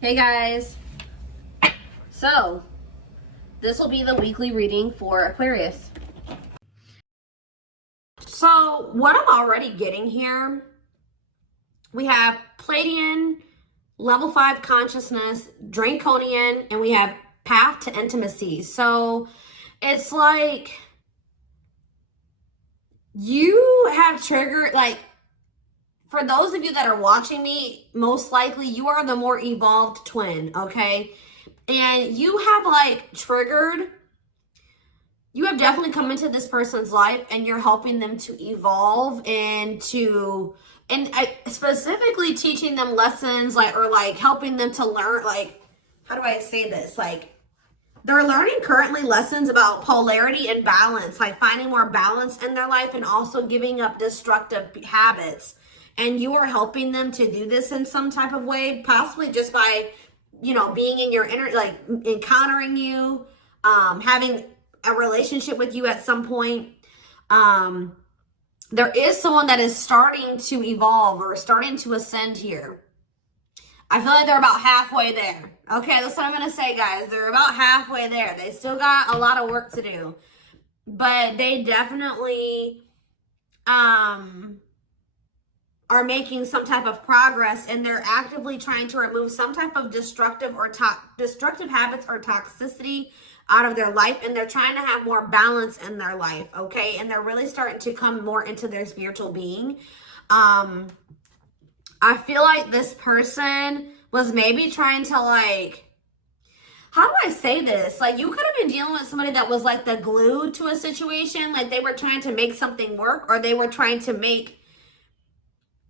Hey guys, so this will be the weekly reading for Aquarius. So what I'm already getting here, we have Pleiadian, level 5 consciousness, Draconian, and we have path to intimacy. So it's like you have triggered, like, for those of you that are watching me, most likely you are the more evolved twin, okay? And you have like triggered, you have definitely come into this person's life and you're helping them to evolve and specifically teaching them lessons, like, or like helping them to learn, like, how do I say this? Like, they're learning currently lessons about polarity and balance, like finding more balance in their life and also giving up destructive habits. And you are helping them to do this in some type of way, possibly just by, you know, being in your inner, like encountering you, having a relationship with you at some point. There is someone that is starting to evolve or starting to ascend here. I feel like they're about halfway there. Okay, that's what I'm going to say, guys. They're about halfway there. They still got a lot of work to do. But they definitely are making some type of progress, and they're actively trying to remove some type of destructive habits or toxicity out of their life, and they're trying to have more balance in their life, okay? And they're really starting to come more into their spiritual being. I feel like this person was maybe trying to, like, how do I say this? Like, you could have been dealing with somebody that was like the glue to a situation. Like, they were trying to make something work, or they were trying to make,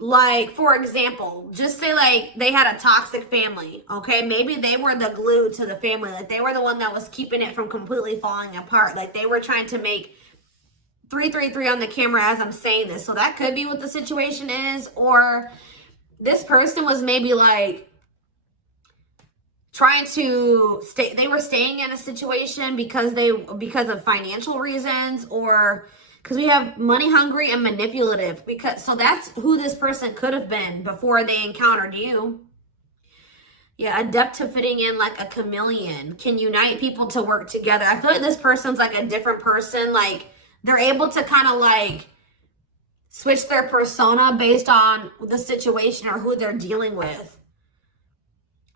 like, for example, just say like they had a toxic family, okay? Maybe they were the glue to the family. Like, they were the one that was keeping it from completely falling apart. Like, they were trying to make 333 on the camera as I'm saying this. So that could be what the situation is. Or this person was maybe like trying to stay, they were staying in a situation because of financial reasons, or because we have money hungry and manipulative, because so that's who this person could have been before they encountered you. Yeah, adept to fitting in, like a chameleon, can unite people to work together. I feel like this person's like a different person. Like, they're able to kind of like switch their persona based on the situation or who they're dealing with.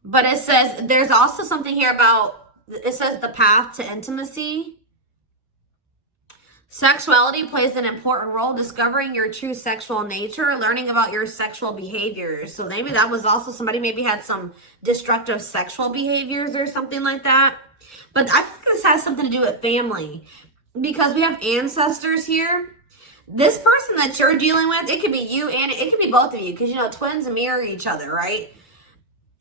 But it says, there's also something here about, it says the path to intimacy. Sexuality plays an important role, discovering your true sexual nature, learning about your sexual behaviors. So maybe that was also somebody maybe had some destructive sexual behaviors or something like that. But I think this has something to do with family, because we have ancestors here. This person that you're dealing with, it could be you and it could be both of you, because, you know, twins mirror each other, right?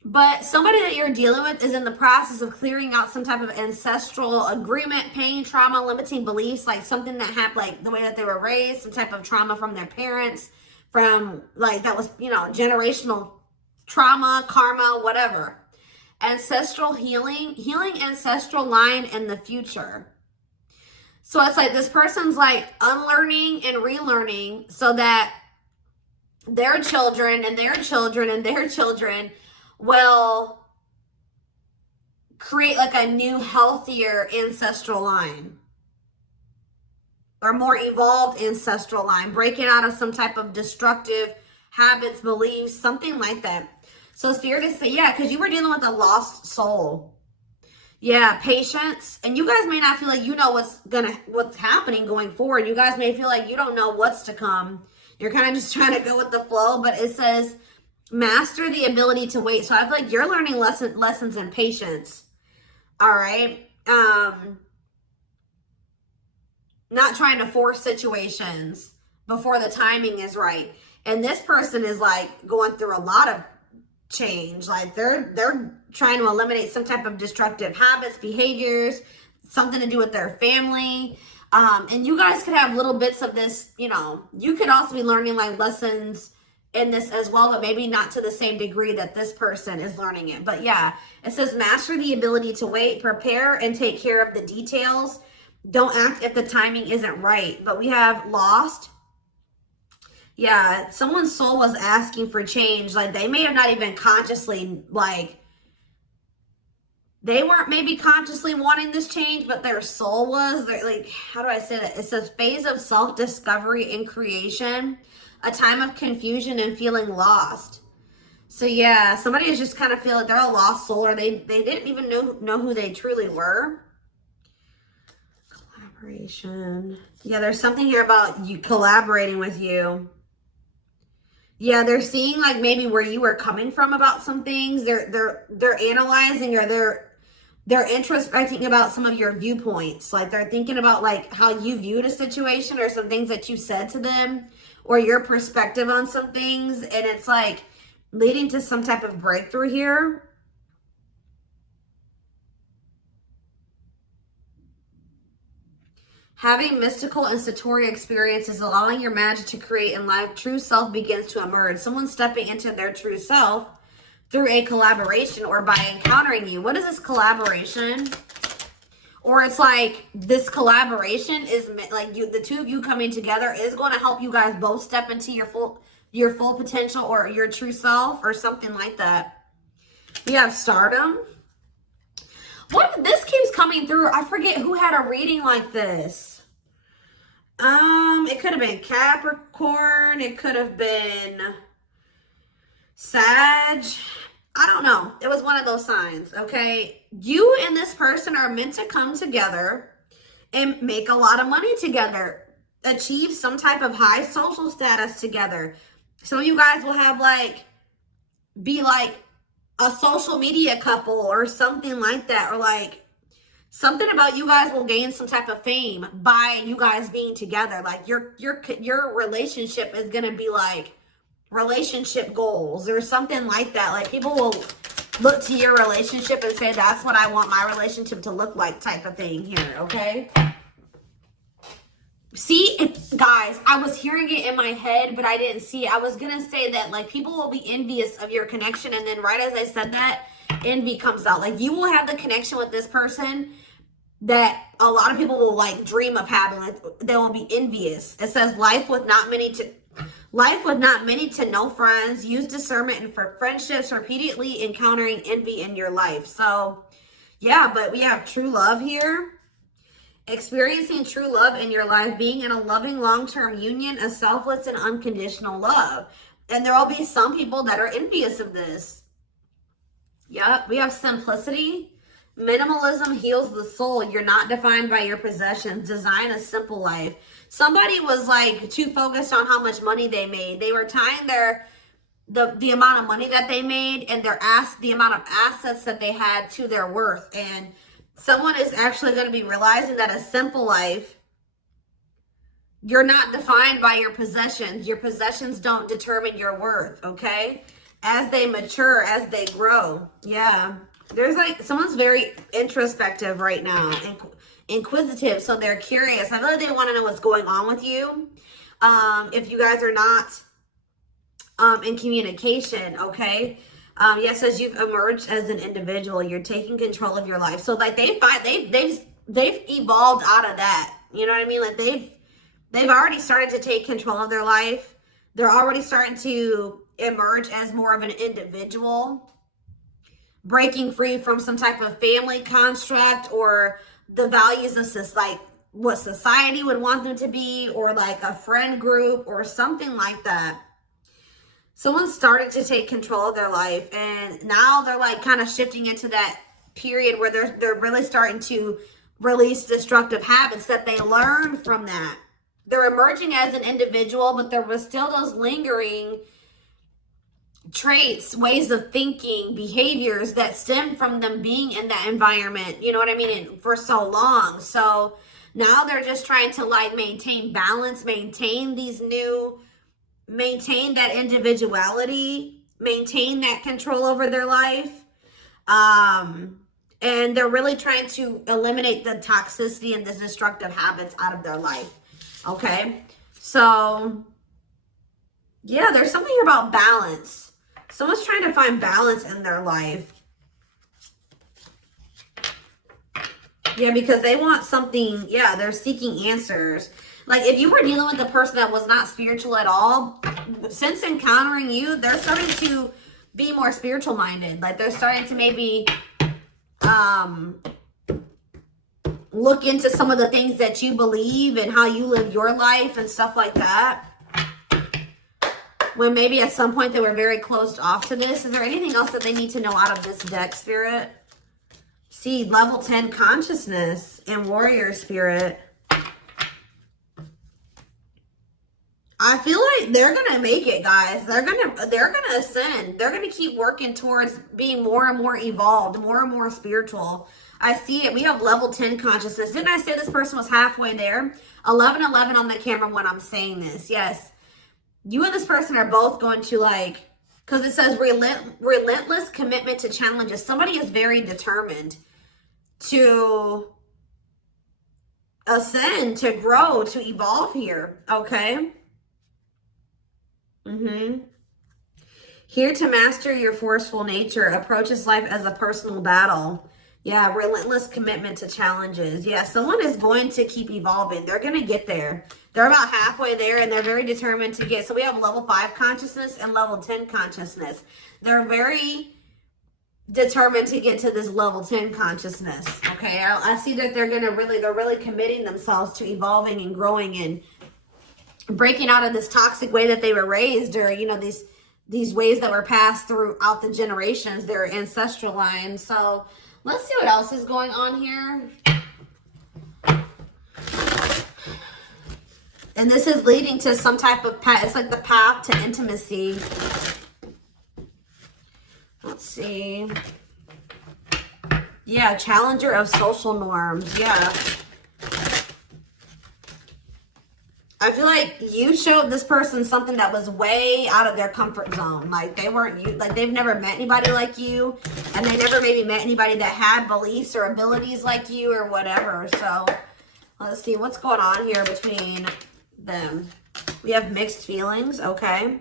But somebody that you're dealing with is in the process of clearing out some type of ancestral agreement, pain, trauma, limiting beliefs, like something that happened, like the way that they were raised, some type of trauma from their parents, from like that was, you know, generational trauma, karma, whatever. Ancestral healing ancestral line in the future. So it's like this person's like unlearning and relearning so that their children and their children and their children will create like a new, healthier ancestral line, or more evolved ancestral line, breaking out of some type of destructive habits, beliefs, something like that. So Spirit is saying, yeah, because you were dealing with a lost soul. Yeah, patience. And you guys may not feel like you know what's happening going forward. You guys may feel like you don't know what's to come. You're kind of just trying to go with the flow, but it says master the ability to wait. So I feel like you're learning lessons in patience. All right. Not trying to force situations before the timing is right. And this person is like going through a lot of change. Like they're trying to eliminate some type of destructive habits, behaviors, something to do with their family. And you guys could have little bits of this, you know, you could also be learning like lessons in this as well, but maybe not to the same degree that this person is learning it. But yeah, it says master the ability to wait, prepare and take care of the details. Don't act if the timing isn't right. But we have lost. Yeah, someone's soul was asking for change. Like, they may have not even consciously like They weren't maybe consciously wanting this change, but their soul was. They're like, how do I say that? It's a phase of self-discovery and creation, a time of confusion and feeling lost. So yeah, somebody is just kind of feel like they're a lost soul, or they didn't even know who they truly were. Collaboration. Yeah, there's something here about you collaborating with you. Yeah, they're seeing like maybe where you were coming from about some things. They're analyzing, or they're introspecting about some of your viewpoints. Like they're thinking about like how you viewed a situation, or some things that you said to them, or your perspective on some things. And it's like leading to some type of breakthrough here. Having mystical and satori experiences, allowing your magic to create in life, true self begins to emerge. Someone stepping into their true self through a collaboration or by encountering you. What is this collaboration? Or it's like this collaboration is like you, the two of you coming together is going to help you guys both step into your full potential, or your true self, or something like that. We have stardom. What, this keeps coming through. I forget who had a reading like this. It could have been Capricorn. It could have been Sag. I don't know. It was one of those signs, okay? You and this person are meant to come together and make a lot of money together. Achieve some type of high social status together. Some of you guys will have like, be like a social media couple or something like that. Or like something about you guys will gain some type of fame by you guys being together. Like your relationship is going to be like relationship goals or something like that. Like people will look to your relationship and say, that's what I want my relationship to look like, type of thing here. Okay. See, guys, I was hearing it in my head, but I didn't see it. I was going to say that like people will be envious of your connection. And then right as I said that, envy comes out. Like you will have the connection with this person that a lot of people will like dream of having. Like they will be envious. It says life with not many to know friends. Use discernment and for friendships, repeatedly encountering envy in your life. So yeah, but we have true love here. Experiencing true love in your life, being in a loving long-term union, a selfless and unconditional love. And there will be some people that are envious of this. Yep, we have simplicity. Minimalism heals the soul. You're not defined by your possessions. Design a simple life. Somebody was like too focused on how much money they made. They were tying the amount of money that they made and the amount of assets that they had to their worth. And someone is actually going to be realizing that a simple life, you're not defined by your possessions. Your possessions don't determine your worth, okay? As they mature, as they grow. Yeah. There's like, someone's very introspective right now, inquisitive, so they're curious. I know they want to know what's going on with you. If you guys are not in communication, okay? Yes, as you've emerged as an individual, you're taking control of your life. So like they've evolved out of that. You know what I mean? Like they've already started to take control of their life. They're already starting to emerge as more of an individual, breaking free from some type of family construct or the values of like what society would want them to be, or like a friend group or something like that. Someone started to take control of their life, and now they're like kind of shifting into that period where they're really starting to release destructive habits that they learned from that. They're emerging as an individual, but there was still those lingering traits, ways of thinking, behaviors that stem from them being in that environment, you know what I mean, and for so long. So now they're just trying to like maintain balance, maintain that individuality, maintain that control over their life. And they're really trying to eliminate the toxicity and the destructive habits out of their life. Okay. So yeah, there's something here about balance. Someone's trying to find balance in their life. Yeah, because they want something. Yeah, they're seeking answers. Like if you were dealing with a person that was not spiritual at all, since encountering you, they're starting to be more spiritual minded. Like they're starting to maybe look into some of the things that you believe and how you live your life and stuff like that. When maybe at some point they were very closed off to this. Is there anything else that they need to know out of this deck, Spirit? See, level 10 consciousness and warrior spirit. I feel like they're gonna make it, guys. They're gonna ascend. They're gonna keep working towards being more and more evolved, more and more spiritual. I see it. We have level 10 consciousness. Didn't I say this person was halfway there? 1111 on the camera when I'm saying this. Yes. You and this person are both going to, like, because it says relentless commitment to challenges. Somebody is very determined to ascend, to grow, to evolve here. Okay. Here to master your forceful nature. Approaches life as a personal battle. Yeah, relentless commitment to challenges. Yeah, someone is going to keep evolving. They're going to get there. They're about halfway there, and they're very determined to get. So we have level 5 consciousness and level 10 consciousness. They're very determined to get to this level 10 consciousness. Okay, I see that they're really committing themselves to evolving and growing and breaking out of this toxic way that they were raised, or, you know, these ways that were passed throughout the generations, their ancestral line. So let's see what else is going on here. And this is leading to some type of path. It's like the path to intimacy. Let's see. Yeah, challenger of social norms. Yeah. I feel like you showed this person something that was way out of their comfort zone. Like they weren't, like they've never met anybody like you, and they never maybe met anybody that had beliefs or abilities like you or whatever. So let's see what's going on here between them. We have mixed feelings. Okay.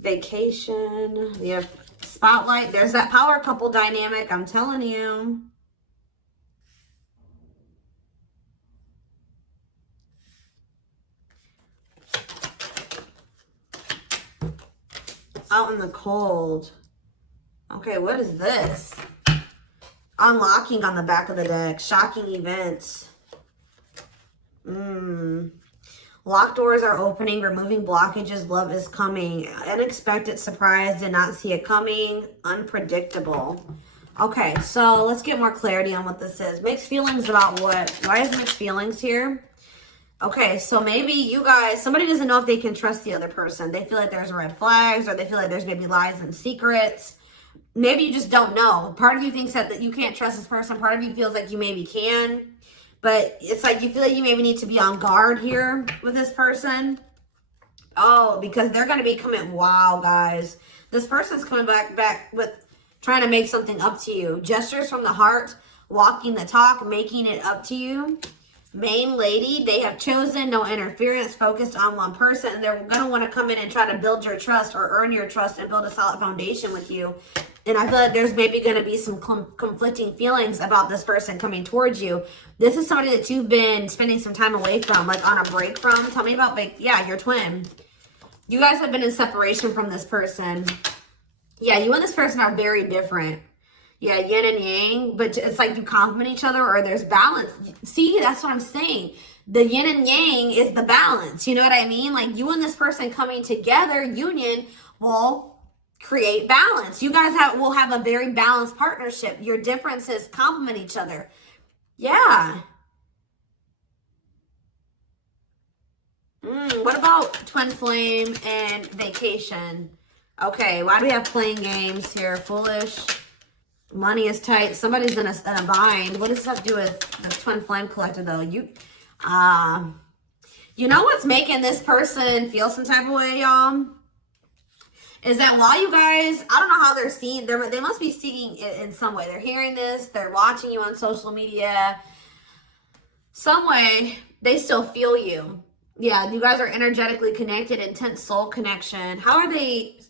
Vacation. We have spotlight. There's that power couple dynamic. I'm telling you. Out in the cold. Okay, what is this? Unlocking on the back of the deck. Shocking events. Locked doors are opening, removing blockages, love is coming. Unexpected surprise, did not see it coming. Unpredictable. Okay, so let's get more clarity on what this is. Mixed feelings about what? Why is mixed feelings here? Okay, so maybe you guys, somebody doesn't know if they can trust the other person. They feel like there's red flags, or they feel like there's maybe lies and secrets. Maybe you just don't know. Part of you thinks that you can't trust this person. Part of you feels like you maybe can. But it's like you feel like you maybe need to be on guard here with this person. Oh, because they're going to be coming. Wow, guys. This person's coming back with trying to make something up to you. Gestures from the heart, walking the talk, making it up to you. Main lady, they have chosen no interference, focused on one person. And they're going to want to come in and try to build your trust or earn your trust and build a solid foundation with you. And I feel like there's maybe going to be some conflicting feelings about this person coming towards you. This is somebody that you've been spending some time away from, like on a break from. Tell me about, like, yeah, your twin. You guys have been in separation from this person. Yeah, you and this person are very different. Yeah, yin and yang, but it's like you complement each other, or there's balance. See, that's what I'm saying. The yin and yang is the balance. You know what I mean? Like you and this person coming together, union, will create balance. You guys will have a very balanced partnership. Your differences complement each other. Yeah. What about twin flame and vacation? Okay, why do we have playing games here? Foolish. Money is tight. Somebody's in a bind. What does this have to do with the twin flame collector, though? You know what's making this person feel some type of way, y'all? Is that while you guys, I don't know how they're seeing, they must be seeing it in some way. They're hearing this, they're watching you on social media. Some way, they still feel you. Yeah, you guys are energetically connected, intense soul connection. How are they?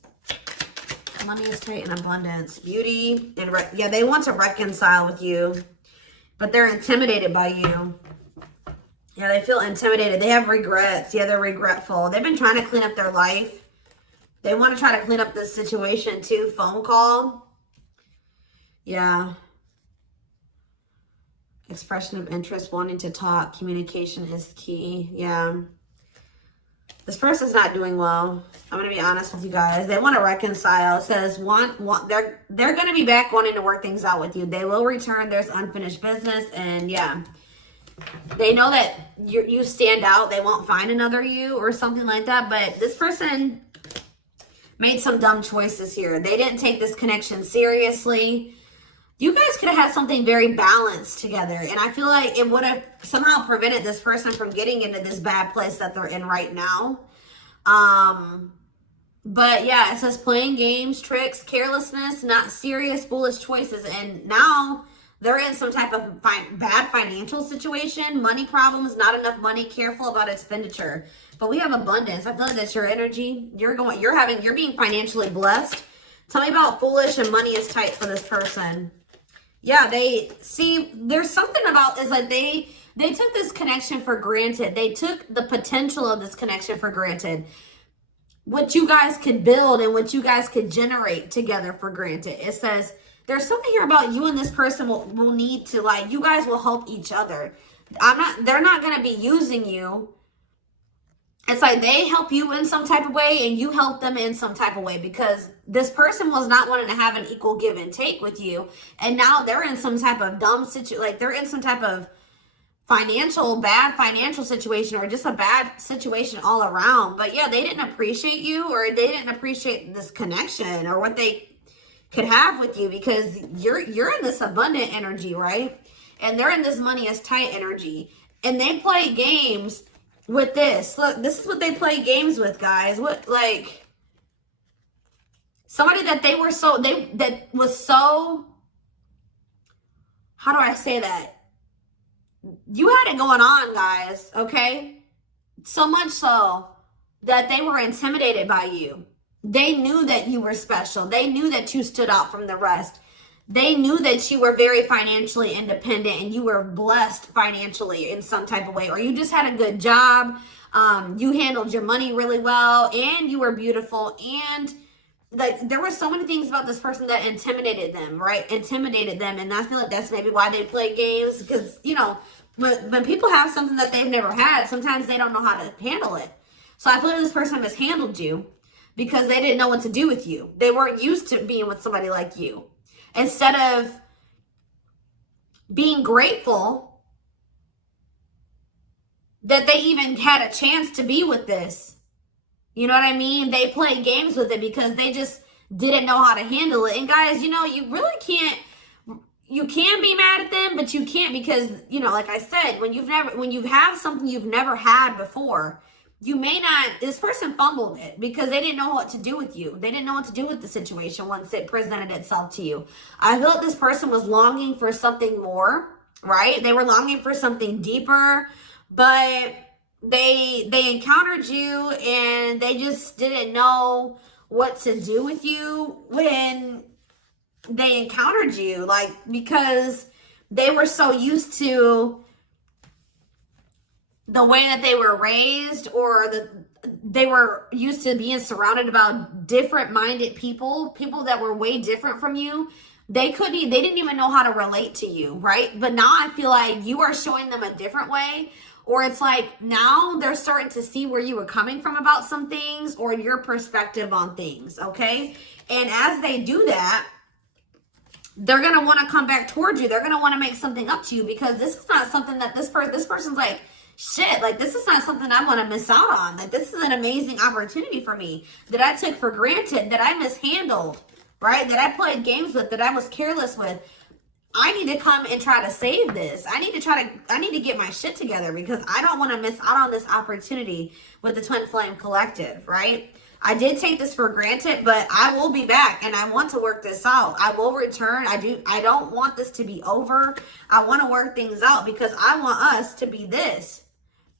Money is tight and abundance. Beauty, and yeah, they want to reconcile with you, but they're intimidated by you. Yeah, they feel intimidated. They have regrets. Yeah, they're regretful. They've been trying to clean up their life. They want to try to clean up this situation too. Phone call. Yeah. Expression of interest, wanting to talk. Communication is key. Yeah. This person's not doing well. I'm going to be honest with you guys. They want to reconcile. It says they're going to be back wanting to work things out with you. They will return. There's unfinished business. And yeah, they know that you stand out. They won't find another you or something like that. But this person made some dumb choices here. They didn't take this connection seriously. You guys could have had something very balanced together. And I feel like it would have somehow prevented this person from getting into this bad place that they're in right now. But yeah, it says playing games, tricks, carelessness, not serious, foolish choices. And now they're in some type of bad financial situation, money problems, not enough money, careful about expenditure. But we have abundance. I feel like that's your energy. You're being financially blessed. Tell me about foolish and money is tight for this person. Yeah, there's something about this, like they took this connection for granted. They took the potential of this connection for granted. What you guys could build and what you guys could generate together for granted. It says there's something here about you and this person will need to, like, you guys will help each other. They're not going to be using you. It's like they help you in some type of way and you help them in some type of way, because this person was not wanting to have an equal give and take with you. And now they're in some type of dumb situation, like they're in some type of bad financial situation, or just a bad situation all around. But yeah, they didn't appreciate you, or they didn't appreciate this connection or what they could have with you, because you're in this abundant energy, right? And they're in this money is tight energy. And they play games with this. Look, this is what they play games with, guys. What, like, somebody that that was so, how do I say that? You had it going on, guys, okay? So much so that they were intimidated by you. They knew that you were special. They knew that you stood out from the rest. They knew that you were very financially independent and you were blessed financially in some type of way, or you just had a good job. You handled your money really well, and you were beautiful. And like, there were so many things about this person that intimidated them, right? Intimidated them. And I feel like that's maybe why they play games, because, you know, when people have something that they've never had, sometimes they don't know how to handle it. So I feel like this person mishandled you because they didn't know what to do with you. They weren't used to being with somebody like you. Instead of being grateful that they even had a chance to be with this, you know what I mean? They play games with it because they just didn't know how to handle it. And guys, you know, you really can't, you can be mad at them, but you can't, because, you know, like I said, when you have something you've never had before, you may not, this person fumbled it because they didn't know what to do with you. They didn't know what to do with the situation once it presented itself to you. I feel like this person was longing for something more, right? They were longing for something deeper, but they encountered you and they just didn't know what to do with you when they encountered you, like, because they were so used to the way that they were raised, or they were used to being surrounded about different minded people that were way different from you. They didn't even know how to relate to you, right? But now I feel like you are showing them a different way, or it's like now they're starting to see where you were coming from about some things, or your perspective on things, okay? And as they do that, they're going to want to come back towards you. They're going to want to make something up to you, because this is not something that this person's like, shit, like, this is not something I want to miss out on. Like, this is an amazing opportunity for me that I took for granted, that I mishandled, right? That I played games with, that I was careless with. I need to come and try to save this. I need to get my shit together, because I don't want to miss out on this opportunity with the Twin Flame Collective, right? I did take this for granted, but I will be back and I want to work this out. I will return. I don't want this to be over. I want to work things out, because I want us to be this.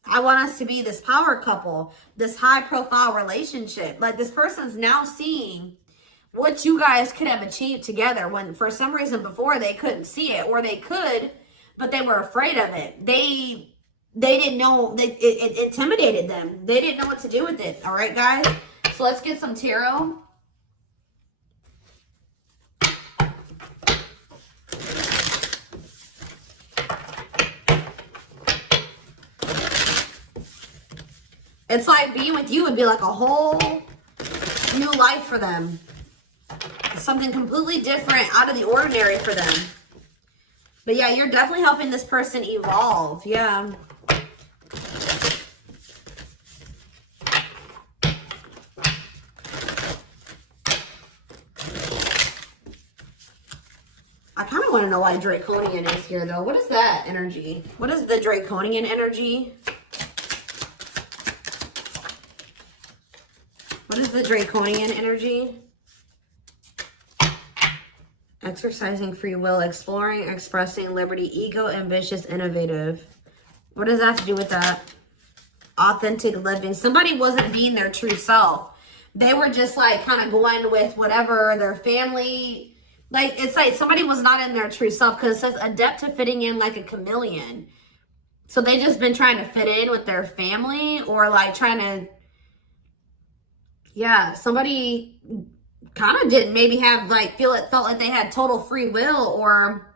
I want us to be this power couple, this high profile relationship. Like, this person's now seeing what you guys could have achieved together, when for some reason before they couldn't see it, or they could, but they were afraid of it. They they didn't know, it intimidated them. They didn't know what to do with it. All right, guys? So let's get some tarot. It's like being with you would be like a whole new life for them. Something completely different, out of the ordinary for them. But yeah, you're definitely helping this person evolve. Yeah. I kind of want to know why Draconian is here, though. What is that energy? What is the Draconian energy? What is the Draconian energy? Exercising free will, exploring, expressing liberty, ego, ambitious, innovative. What does that have to do with that? Authentic living. Somebody wasn't being their true self. They were just like kind of going with whatever their family, like it's like somebody was not in their true self, because it says adept to fitting in like a chameleon. So they just been trying to fit in with their family, or like trying to, yeah, somebody kind of didn't maybe have like felt like they had total free will, or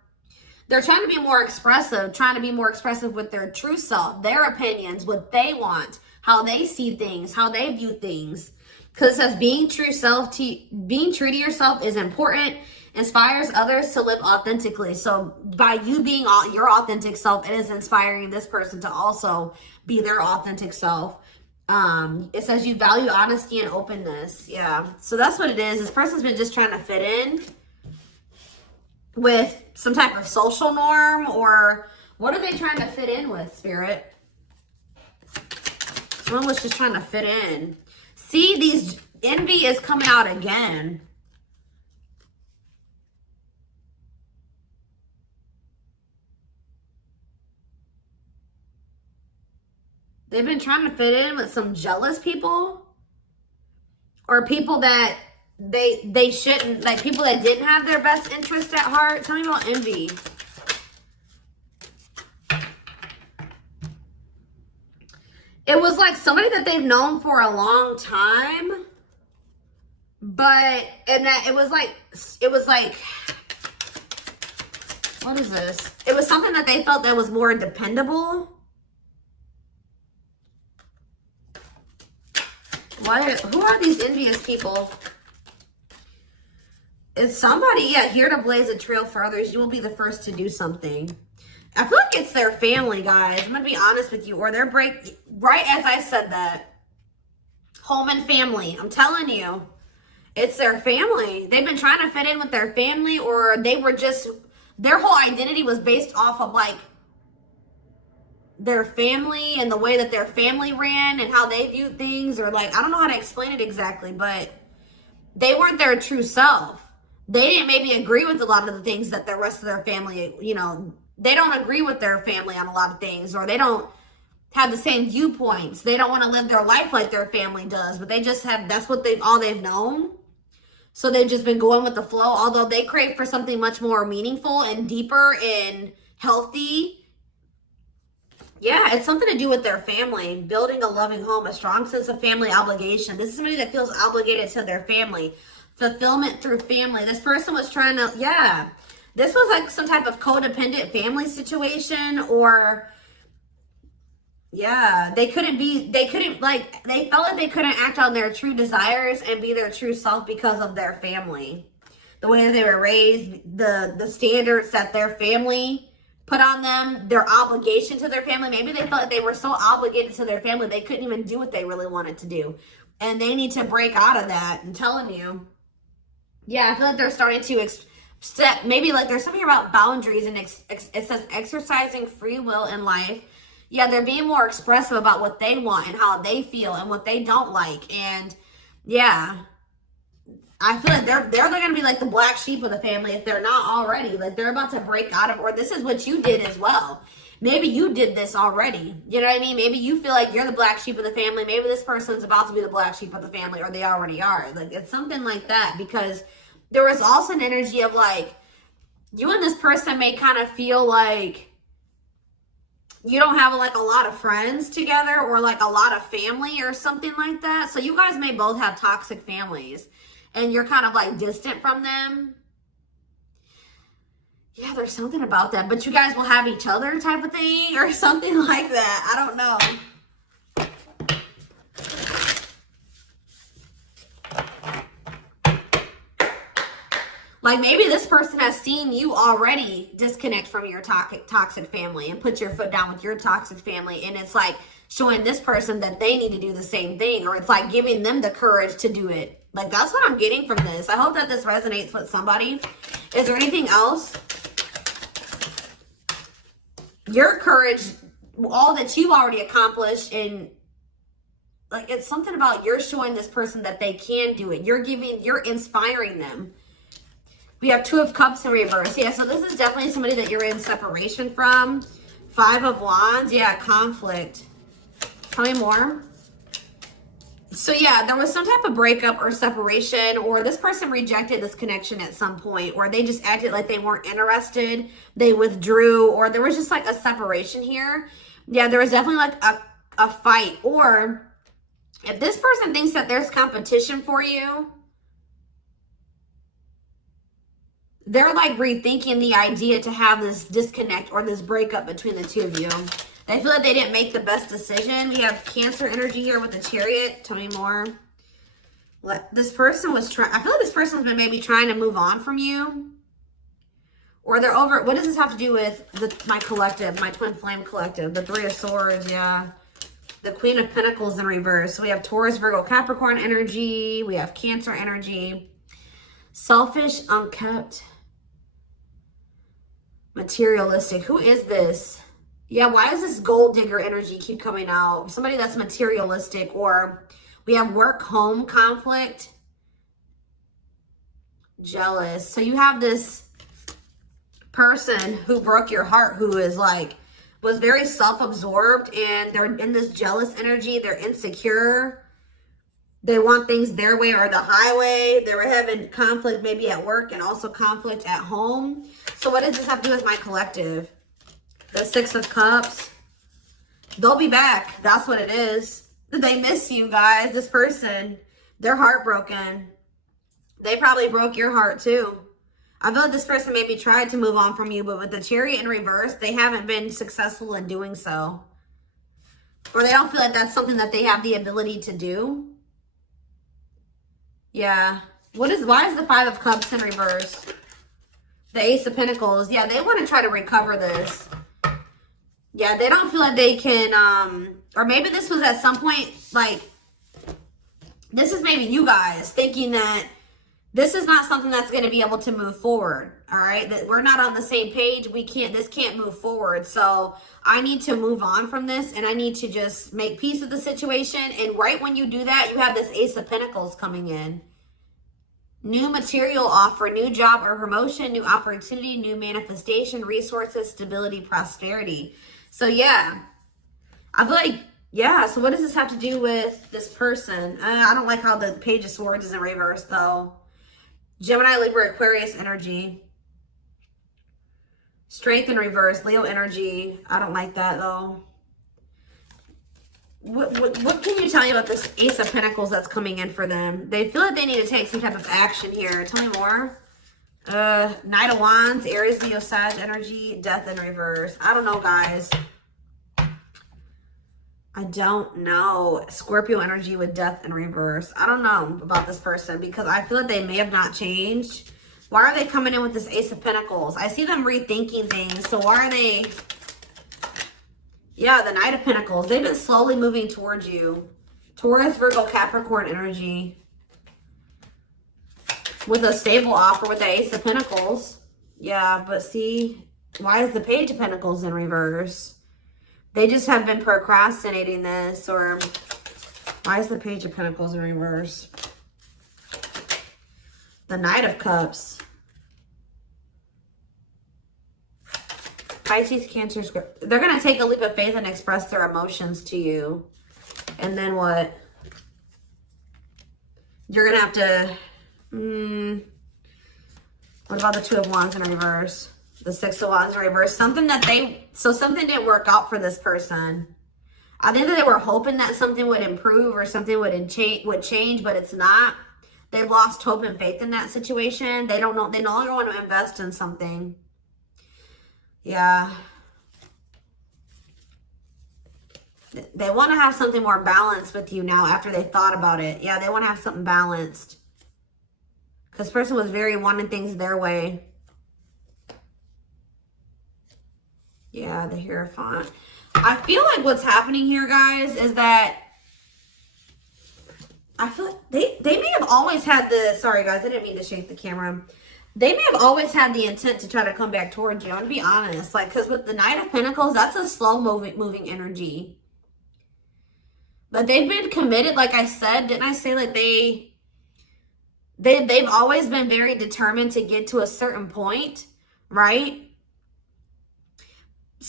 they're trying to be more expressive, with their true self, their opinions, what they want, how they see things, how they view things. Because it says being true to yourself is important, inspires others to live authentically. So by you being your authentic self, it is inspiring this person to also be their authentic self. It says you value honesty and openness. Yeah. So that's what it is. This person's been just trying to fit in with some type of social norm, or what are they trying to fit in with, Spirit? Someone was just trying to fit in. See, these envy is coming out again. They've been trying to fit in with some jealous people, or people that they shouldn't, like people that didn't have their best interest at heart. Tell me about envy. It was like somebody that they've known for a long time, and that it was like, what is this? It was something that they felt that was more dependable. Who are these envious people? It's somebody, yeah, here to blaze a trail for others. You will be the first to do something. I feel like it's their family, guys. I'm going to be honest with you. Or their right as I said that. Home and family. I'm telling you. It's their family. They've been trying to fit in with their family, or they were just, their whole identity was based off of like their family and the way that their family ran and how they viewed things, or like, I don't know how to explain it exactly, but they weren't their true self. They didn't maybe agree with a lot of the things that the rest of their family, you know, they don't agree with their family on a lot of things, or they don't have the same viewpoints. They don't want to live their life like their family does, but they just have, that's what all they've known. So they've just been going with the flow, although they crave for something much more meaningful and deeper and healthy. Yeah, it's something to do with their family, building a loving home, a strong sense of family obligation. This is somebody that feels obligated to their family, fulfillment through family. This person was trying to, yeah, this was like some type of codependent family situation, or yeah, they felt like they couldn't act on their true desires and be their true self because of their family. The way that they were raised, the standards that their family put on them, their obligation to their family. Maybe they felt like they were so obligated to their family, they couldn't even do what they really wanted to do. And they need to break out of that. I'm telling you. Yeah, I feel like they're starting to step, maybe like there's something about boundaries, and it says exercising free will in life. Yeah, they're being more expressive about what they want and how they feel and what they don't like. And yeah, I feel like they're going to be like the black sheep of the family if they're not already. Like they're about to break out of, or this is what you did as well. Maybe you did this already. You know what I mean? Maybe you feel like you're the black sheep of the family. Maybe this person's about to be the black sheep of the family, or they already are. Like it's something like that, because there was also an energy of like, you and this person may kind of feel like you don't have like a lot of friends together or like a lot of family or something like that. So you guys may both have toxic families and you're kind of like distant from them. Yeah, there's something about that, but you guys will have each other type of thing or something like that. I don't know. Like maybe this person has seen you already disconnect from your toxic family and put your foot down with your toxic family. And it's like showing this person that they need to do the same thing, or it's like giving them the courage to do it. Like that's what I'm getting from this. I hope that this resonates with somebody. Is there anything else? Your courage, all that you've already accomplished, and like it's something about you're showing this person that they can do it. You're inspiring them. We have 2 of Cups in reverse. Yeah, so this is definitely somebody that you're in separation from. 5 of Wands. Yeah, conflict. Tell me more. So yeah, there was some type of breakup or separation, or this person rejected this connection at some point, or they just acted like they weren't interested. They withdrew, or there was just like a separation here. Yeah, there was definitely like a fight. Or if this person thinks that there's competition for you, they're like rethinking the idea to have this disconnect or this breakup between the 2 of you. They feel like they didn't make the best decision. We have Cancer energy here with the Chariot. Tell me more. This person was trying, I feel like this person's been maybe trying to move on from you. Or they're over, what does this have to do with my collective, my twin flame collective? The 3 of Swords, yeah. The Queen of Pentacles in reverse. So we have Taurus, Virgo, Capricorn energy. We have Cancer energy. Selfish, unkept. Materialistic. Who is this? Yeah, why does this gold digger energy keep coming out? Somebody that's materialistic. Or we have work home conflict. Jealous. So you have this person who broke your heart, who is like, was very self-absorbed, and they're in this jealous energy. They're insecure. They want things their way or the highway. They were having conflict maybe at work and also conflict at home. So what does this have to do with my collective? The 6 of Cups. They'll be back. That's what it is. They miss you guys. This person, they're heartbroken. They probably broke your heart too. I feel like this person maybe tried to move on from you, but with the Chariot in reverse, they haven't been successful in doing so. Or they don't feel like that's something that they have the ability to do. Yeah. Why is the 5 of Cups in reverse? The Ace of Pentacles. Yeah, they want to try to recover this. Yeah, they don't feel like they can, or maybe this was at some point, like, this is maybe you guys thinking that this is not something that's going to be able to move forward. All right. That we're not on the same page. This can't move forward. So I need to move on from this, and I need to just make peace with the situation. And right when you do that, you have this Ace of Pentacles coming in. New material offer, new job or promotion, new opportunity, new manifestation, resources, stability, prosperity. So yeah, I feel like, yeah. So what does this have to do with this person? I don't like how the Page of Swords is in reverse though. Gemini, Libra, Aquarius energy. Strength in reverse, Leo energy. I don't like that though. What can you tell me about this Ace of Pentacles that's coming in for them? They feel like they need to take some type of action here. Tell me more. Knight of Wands, Aries, Leo, Sag energy, Death in reverse. I don't know, guys. I don't know. Scorpio energy with Death in reverse. I don't know about this person because I feel like they may have not changed. Why are they coming in with this Ace of Pentacles? I see them rethinking things. So why are they... Yeah, the Knight of Pentacles. They've been slowly moving towards you. Taurus, Virgo, Capricorn energy. With a stable offer with the Ace of Pentacles. Yeah, but see, why is the Page of Pentacles in reverse? They just have been procrastinating this. Or why is the Page of Pentacles in reverse? The Knight of Cups. Pisces, Cancer, Scorpio. They're going to take a leap of faith and express their emotions to you. And then what? You're going to have to... what about the Two of Wands in reverse? The Six of Wands in reverse. Something didn't work out for this person. I think that they were hoping that something would improve or something would change, but it's not. They've lost hope and faith in that situation. They don't know. They no longer want to invest in something. Yeah. They want to have something more balanced with you now after they thought about it. Yeah, they want to have something balanced. Because this person was very wanting things their way. Yeah, the Hierophant. I feel like what's happening here, guys, is that I feel like they may have always had the, sorry guys, I didn't mean to shake the camera. They may have always had the intent to try to come back towards you. I'm going to be honest. Like, because with the Knight of Pentacles, that's a slow moving energy. But they've been committed, like I said. Didn't I say like they've always been very determined to get to a certain point, right?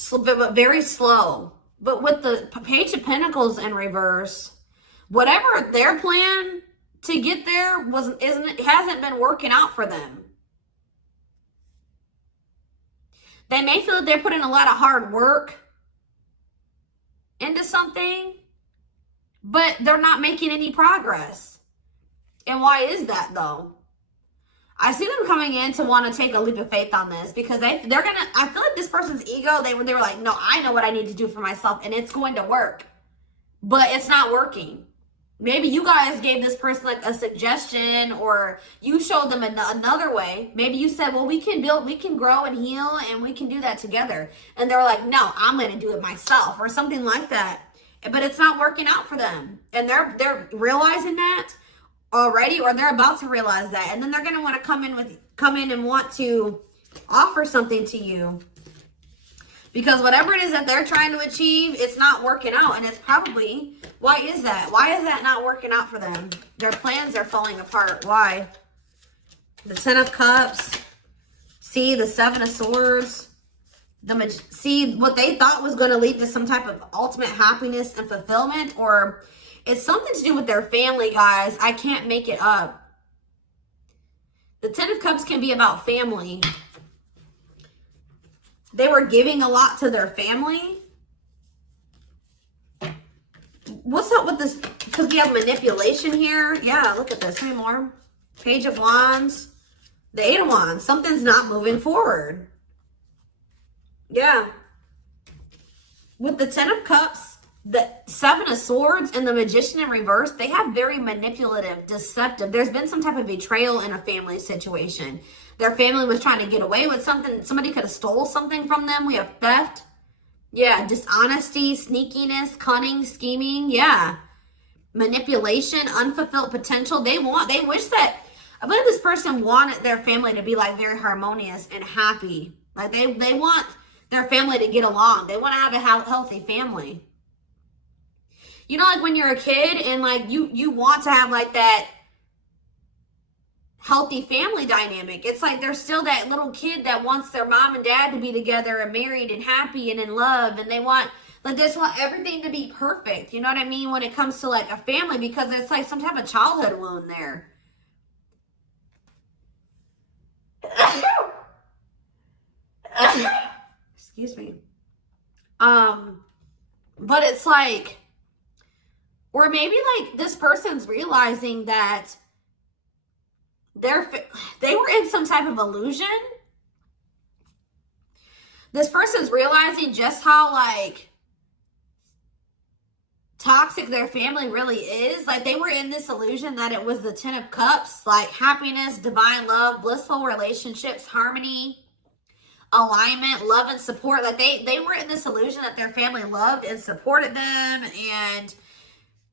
But very slow. But with the Page of Pentacles in reverse, whatever their plan to get there hasn't been working out for them. They may feel that they're putting a lot of hard work into something, but they're not making any progress. And why is that though? I see them coming in to want to take a leap of faith on this because they're gonna, I feel like this person's ego, they were like, no, I know what I need to do for myself and it's going to work, but it's not working. Maybe you guys gave this person like a suggestion, or you showed them another way. Maybe you said, well, we can build, we can grow and heal, and we can do that together. And they're like, no, I'm going to do it myself, or something like that. But it's not working out for them. And they're realizing that already, or they're about to realize that. And then they're going to want to come in and want to offer something to you. Because whatever it is that they're trying to achieve, it's not working out. And it's probably, why is that? Why is that not working out for them? Their plans are falling apart. Why? The Ten of Cups. See, the Seven of Swords. See, what they thought was going to lead to some type of ultimate happiness and fulfillment. Or it's something to do with their family, guys. I can't make it up. The Ten of Cups can be about family. They were giving a lot to their family. What's up with this? Because we have manipulation here. Yeah, look at this. How many more? Page of Wands. The Eight of Wands. Something's not moving forward. Yeah. With the Ten of Cups, the Seven of Swords, and the Magician in reverse, they have very manipulative, deceptive. There's been some type of betrayal in a family situation. Their family was trying to get away with something. Somebody could have stole something from them. We have theft. Yeah, dishonesty, sneakiness, cunning, scheming. Yeah. Manipulation, unfulfilled potential. They wish that, I believe this person wanted their family to be like very harmonious and happy. Like they want their family to get along. They want to have a healthy family. You know, like when you're a kid and like you want to have like that healthy family dynamic. It's like there's still that little kid that wants their mom and dad to be together and married and happy and in love, and they want everything to be perfect. You know what I mean? When it comes to like a family, because it's like some type of childhood wound there. Excuse me. But it's like, or maybe like this person's realizing that they were in some type of illusion. This person's realizing just how like toxic their family really is. Like they were in this illusion that it was the Ten of Cups, like happiness, divine love, blissful relationships, harmony, alignment, love and support. Like they were in this illusion that their family loved and supported them, and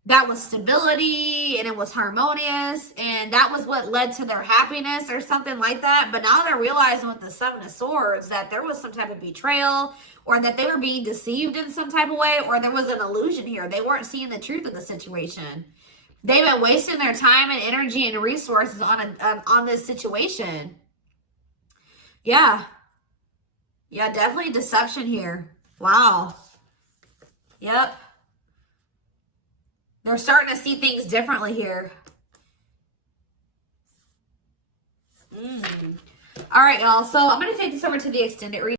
that was stability, and it was harmonious, and that was what led to their happiness or something like that. But now they're realizing with the Seven of Swords that there was some type of betrayal, or that they were being deceived in some type of way, or there was an illusion here. They weren't seeing the truth of the situation. They've been wasting their time and energy and resources on this situation. Yeah. Yeah, definitely deception here. Wow. Yep. They're starting to see things differently here. All right, y'all. So I'm going to take this over to the extended reading.